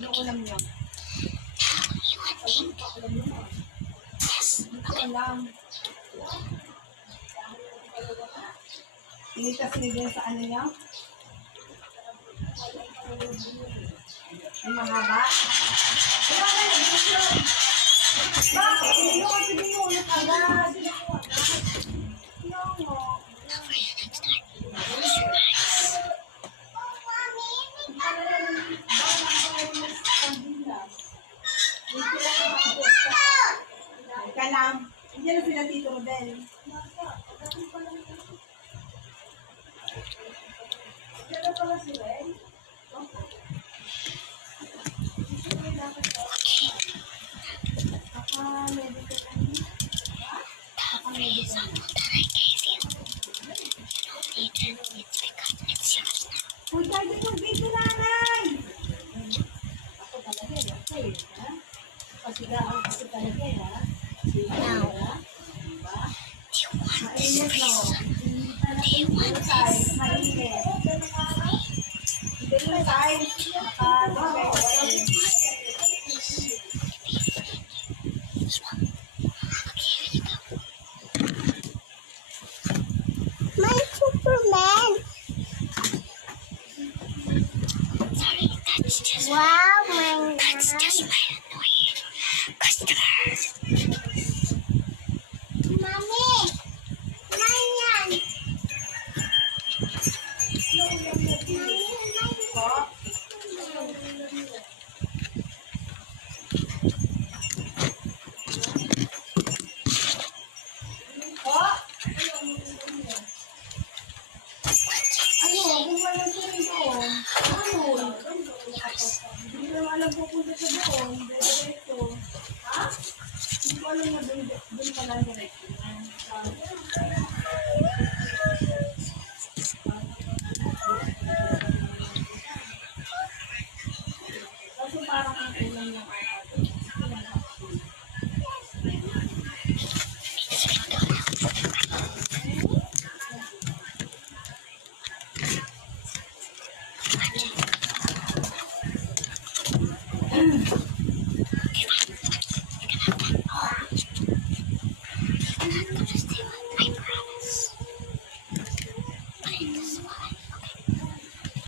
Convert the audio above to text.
Yung ulam niya. Ulam. Initas nila sa ano niya? Yung mahaba. Bakit? Hindi ko kasi binunod agad. Kalam. Hindi na sila Tito Rodel. Dito pala si Ren. Uy, tayo yung baby nanay! Ako talaga yan, okay, ha? Pasigaan kasi talaga yan. Now, Mainit na, o. Mainit tayo, mainit. Dito tayo, my Superman. Sorry, that's just my annoying customer. Mommy, Nyan. hindi ko alam pupunta sa doon. Diretso. Ha? Hindi ko alam na doon pala diretso na. Kasi parang ang ulang niya kaya.